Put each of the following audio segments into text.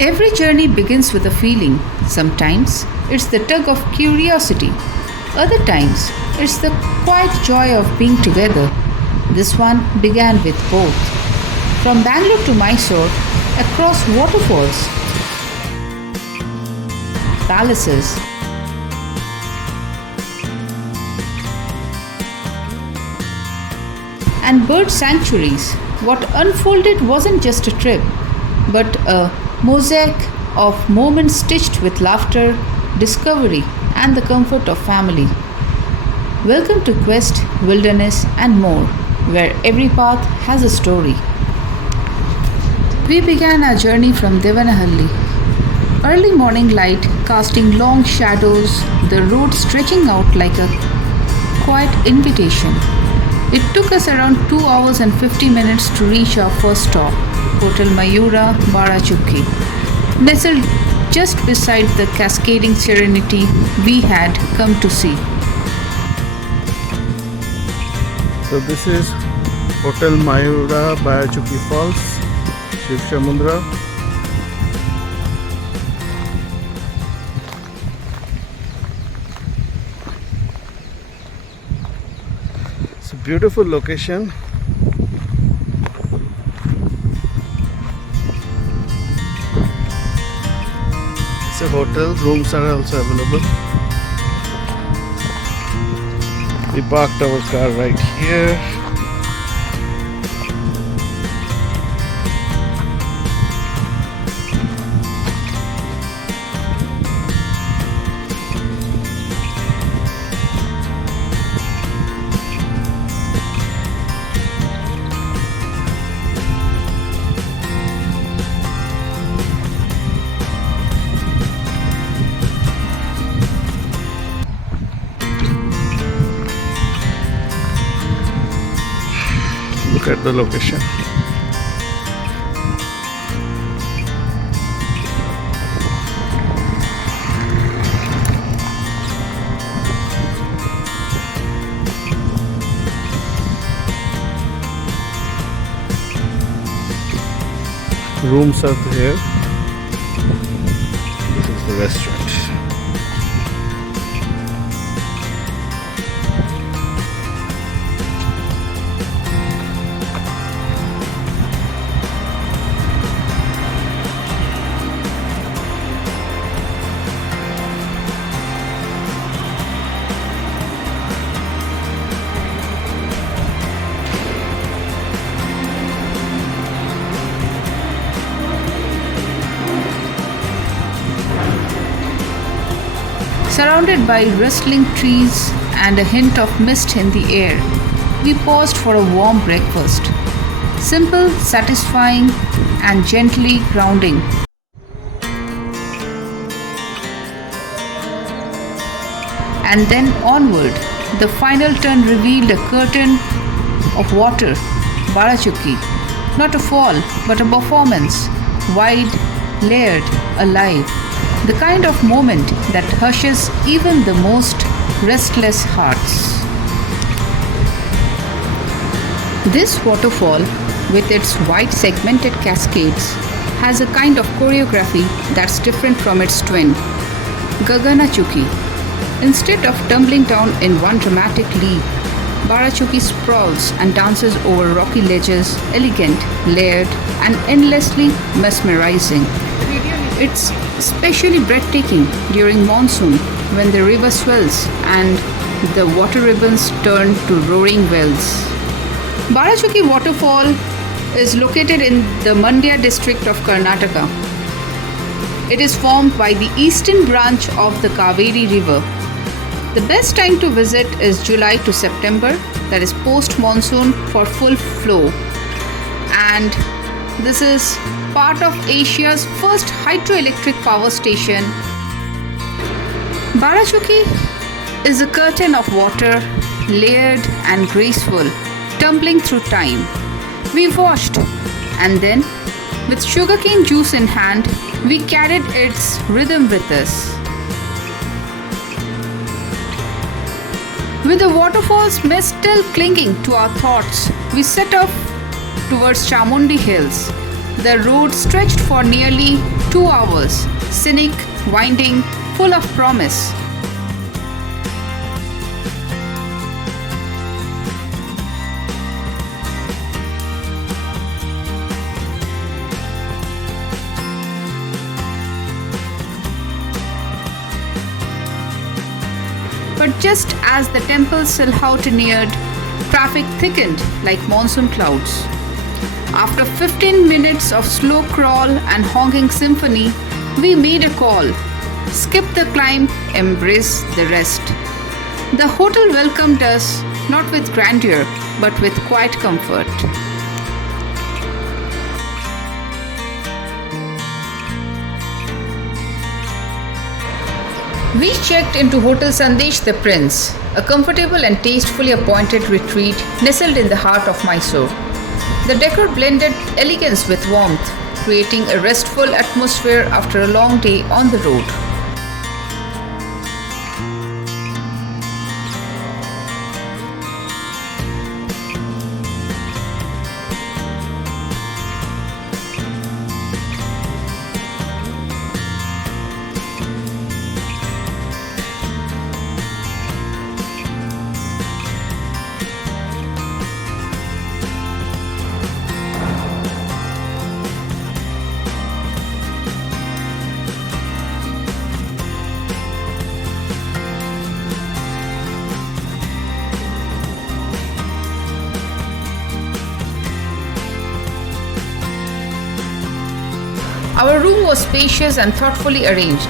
Every journey begins with a feeling. Sometimes it's the tug of curiosity, other times it's the quiet joy of being together. This one began with both. From Bangalore to Mysore, across waterfalls, palaces, and bird sanctuaries, what unfolded wasn't just a trip, but a mosaic of moments stitched with laughter, discovery, and the comfort of family. Welcome to Quest, Wilderness, and more, where every path has a story. We began our journey from Devanahalli. Early morning light casting long shadows, the road stretching out like a quiet invitation. It took us around 2 hours and 50 minutes to reach our first stop, Hotel Mayura, Barachukki. Nestled just beside the cascading serenity we had come to see. So this is Hotel Mayura, Bayachuki Falls, Shiv Shamundra. It's a beautiful location. It's a hotel, rooms are also available. We parked our car right here. Look at the location. Rooms are there. This is the restaurant. Surrounded by rustling trees and a hint of mist in the air, we paused for a warm breakfast. Simple, satisfying, and gently grounding. And then onward, the final turn revealed a curtain of water, Barachukki. Not a fall, but a performance, wide, layered, alive. The kind of moment that hushes even the most restless hearts. This waterfall, with its wide segmented cascades, has a kind of choreography that's different from its twin, Gaganachukki. Instead of tumbling down in one dramatic leap, Barachukki sprawls and dances over rocky ledges, elegant, layered, and endlessly mesmerizing. It's especially breathtaking during monsoon when the river swells and the water ribbons turn to roaring wells. Barachukki waterfall is located in the Mandya district of Karnataka. It is formed by the eastern branch of the Kaveri river. The best time to visit is July to September, that is post monsoon for full flow. And this is part of Asia's first hydroelectric power station. Barachukki is a curtain of water, layered and graceful, tumbling through time. We watched, and then, with sugarcane juice in hand, we carried its rhythm with us. With the waterfall's mist still clinging to our thoughts, we set off towards Chamundi Hills. The road stretched for nearly 2 hours, scenic, winding, full of promise. But just as the temple Silhouette neared, traffic thickened like monsoon clouds. After 15 minutes of slow crawl and honking symphony, we made a call. Skip the climb, embrace the rest. The hotel welcomed us not with grandeur, but with quiet comfort. We checked into Hotel Sandesh the Prince, a comfortable and tastefully appointed retreat nestled in the heart of Mysore. The decor blended elegance with warmth, creating a restful atmosphere after a long day on the road. Our room was spacious and thoughtfully arranged.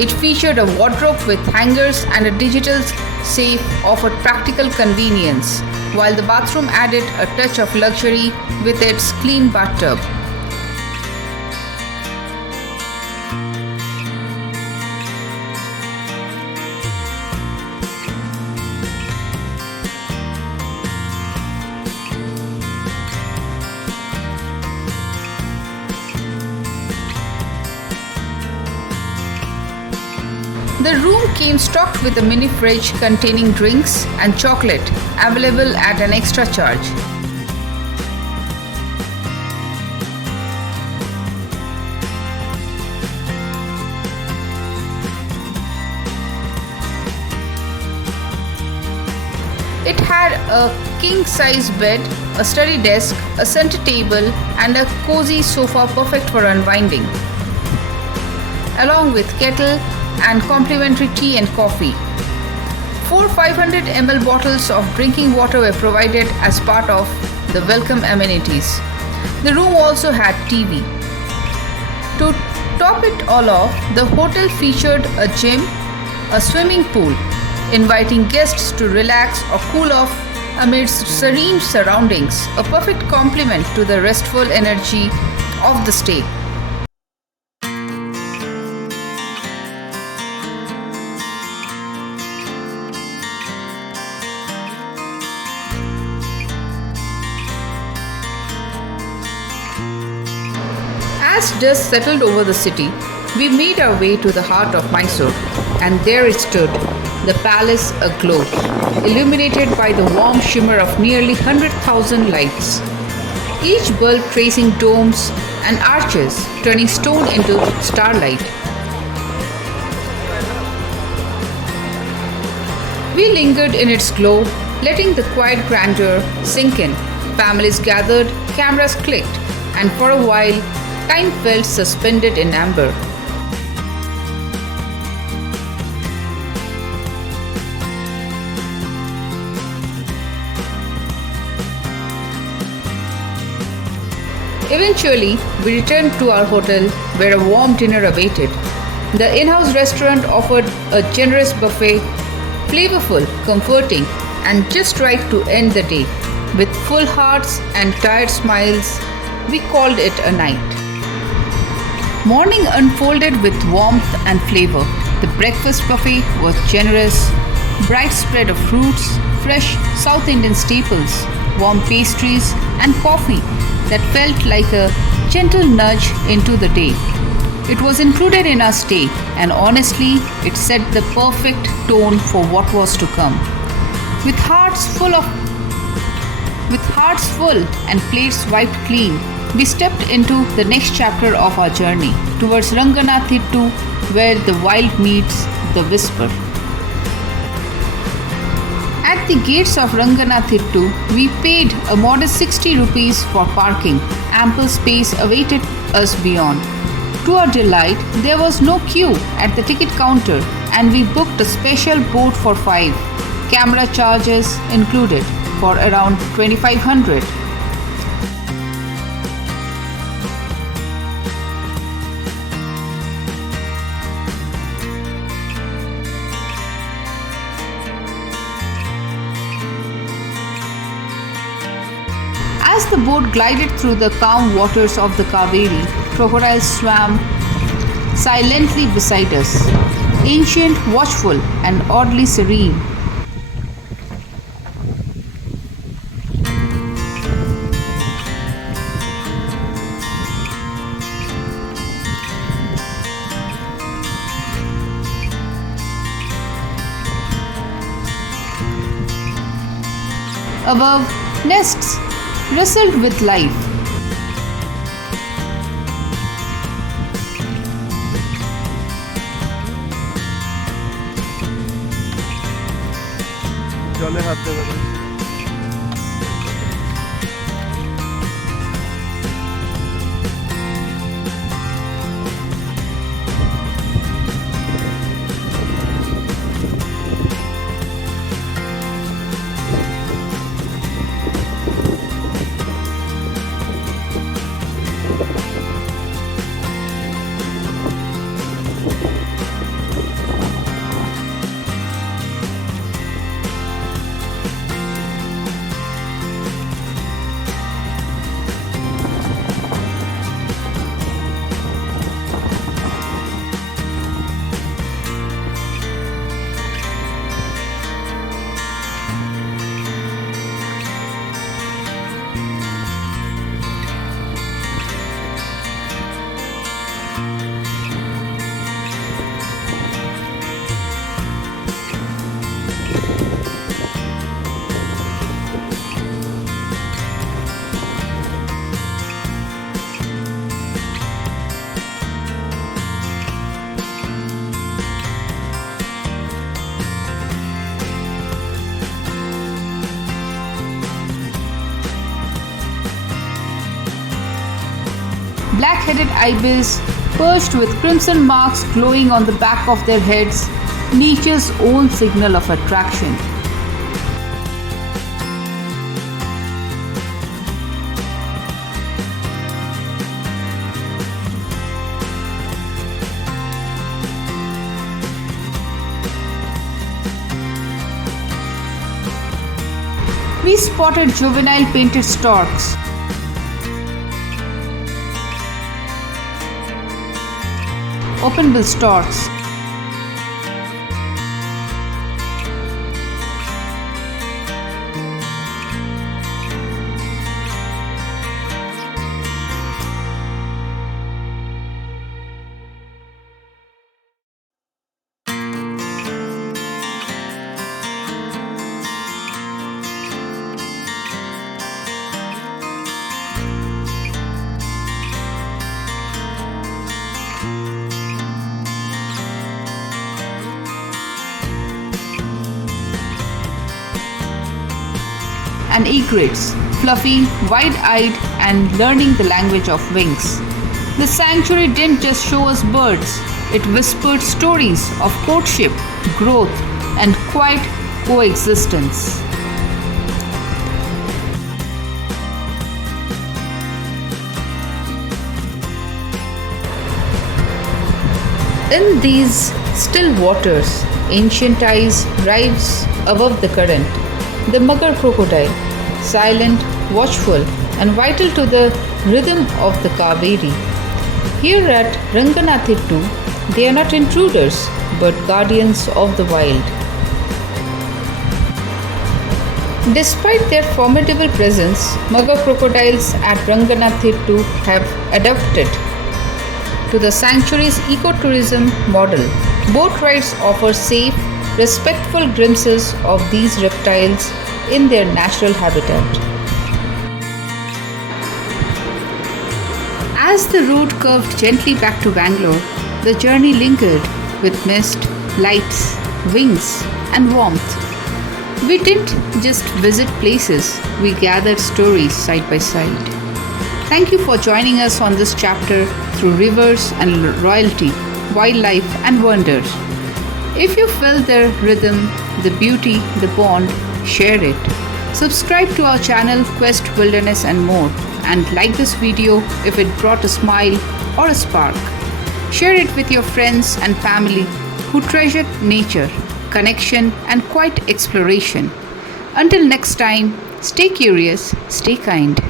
It featured a wardrobe with hangers and a digital safe offered practical convenience, while the bathroom added a touch of luxury with its clean bathtub. The room came stocked with a mini fridge containing drinks and chocolate, available at an extra charge. It had a king-size bed, a study desk, a center table, and a cozy sofa perfect for unwinding, along with kettle and complimentary tea and coffee. 4 500 ml bottles of drinking water were provided as part of the welcome amenities. The room also had TV. To top it all off, the hotel featured a gym, a swimming pool, inviting guests to relax or cool off amidst serene surroundings, a perfect complement to the restful energy of the stay. As dust settled over the city, we made our way to the heart of Mysore, and there it stood, the palace aglow, illuminated by the warm shimmer of nearly 100,000 lights, each bulb tracing domes and arches, turning stone into starlight. We lingered in its glow, letting the quiet grandeur sink in. Families gathered, cameras clicked, and for a while, time felt suspended in amber. Eventually, we returned to our hotel where a warm dinner awaited. The in-house restaurant offered a generous buffet, flavorful, comforting, and just right to end the day. With full hearts and tired smiles, we called it a night. Morning unfolded with warmth and flavor. The breakfast buffet was generous, bright spread of fruits, fresh South Indian staples, warm pastries, and coffee that felt like a gentle nudge into the day. It was included in our stay, and honestly, it set the perfect tone for what was to come. With hearts full and plates wiped clean, we stepped into the next chapter of our journey towards Ranganathittu, where the wild meets the whisper. At the gates of Ranganathittu, we paid a modest 60 rupees for parking. Ample space awaited us beyond. To our delight, there was no queue at the ticket counter, and we booked a special boat for 5, camera charges included, for around 2500. As the boat glided through the calm waters of the Kaveri, crocodiles swam silently beside us, ancient, watchful, and oddly serene. Above, nests rustled with life. জলে হাত দেবে না। Black-headed ibis, perched with crimson marks glowing on the back of their heads, nature's own signal of attraction. We spotted juvenile painted storks, open-bill storks, and egrets, fluffy, wide-eyed, and learning the language of wings. The sanctuary didn't just show us birds, it whispered stories of courtship, growth, and quiet coexistence. In these still waters, ancient eyes rise above the current. The mugger crocodile, silent, watchful, and vital to the rhythm of the Kaveri. Here at Ranganathittu, they are not intruders but guardians of the wild. Despite their formidable presence, mugger crocodiles at Ranganathittu have adopted to the sanctuary's ecotourism model. Boat rides offer safe, respectful glimpses of these reptiles in their natural habitat. As the road curved gently back to Bangalore, the journey lingered with mist, lights, wings, and warmth. We didn't just visit places, we gathered stories side by side. Thank you for joining us on this chapter through rivers and royalty, wildlife, and wonders. If you felt the rhythm, the beauty, the bond, share it. Subscribe to our channel Quest Wilderness and More, and like this video if it brought a smile or a spark. Share it with your friends and family who treasure nature, connection, and quiet exploration. Until next time, stay curious, stay kind.